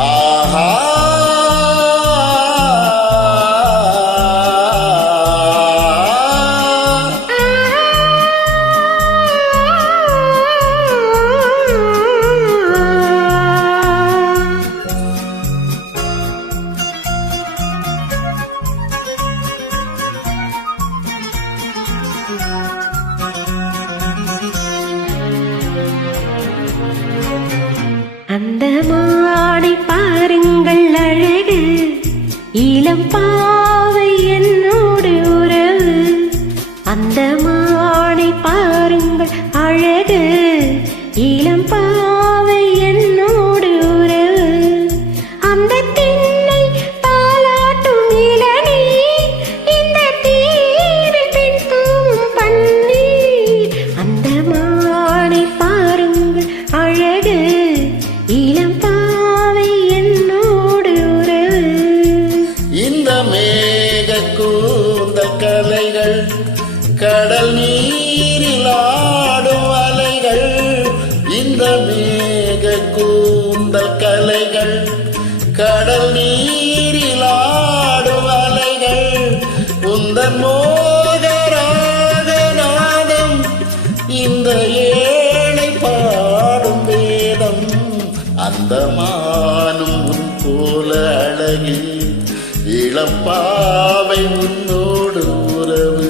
ஆஹா அந்த மானை பாருங்கள் அழகு, இளம் பாவை என்னோடு உறவு. அந்த மானை பாருங்கள் அழகு, இளம் பாவை என்னோடு உறவு. அந்த திண்ணை தாலாட்டும் இளநீ, இந்த தீவில் பின் தூவும் பன்னீர். அந்த மானை பாருங்கள் அழகு, இளம் பாவை என்னோடு உறவு. இந்த மேக கூந்த கலைகள், கடல் நீரில் ஆடும் அலைகள். இந்த மேக கூந்த கலைகள், கடல் நீரில் ஆடும் அலைகள். உந்தன் மோகராக நாதம், இந்த ஏழை பாடும் வேதம். அந்த மானும் உன் போல அழகி, இளப்பாவை உன்னோடு உறவு.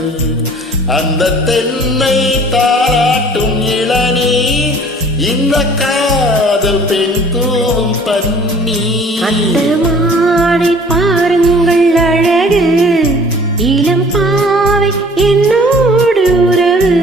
அந்த தென்னை தாராட்டும் இளநீ, இந்த காதல் பெண் தூவும் பன்னி. அந்த மானை பாருங்கள் அழகு, இளம் பாவை என்னோடு உறவு.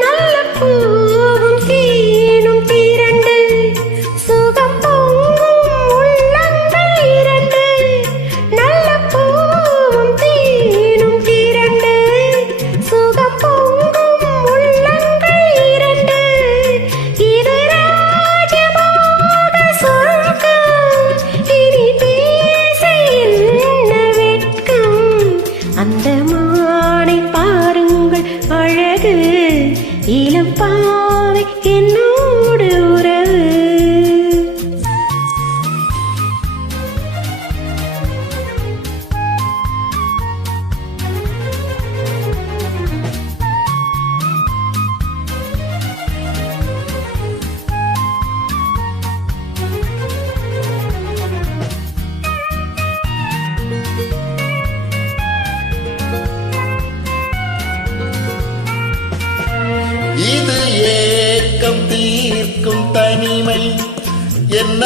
நல்ல பூவும் தேனும் திரண்டு, சுகம் பொங்கும் உள்ளங்கள் இரண்டு. நல்ல பூவும் தேனும் திரண்டு, சுகம் பொங்கும் உள்ளங்கள் இரண்டு. இது ராஜபோக சொர்க்கம், இனி பேச என்ன வெட்கம். அந்த மானை பாருங்கள் அழகு, இளம் பாவை என்னோடு உறவு. இது ஏக்கம் தீர்க்கும் தனிமை, என்ன